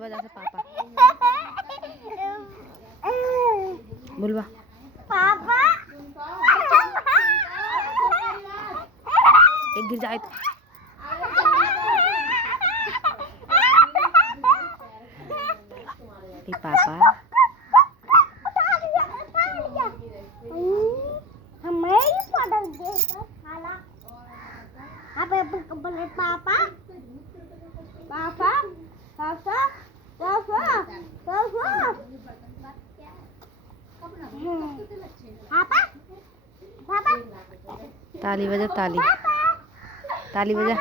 वजह से पापा बुलवा पापा एक गिर जाए तो पापा पापा पापा पापा पापा पापा ताली बजा ताली ताली बजा।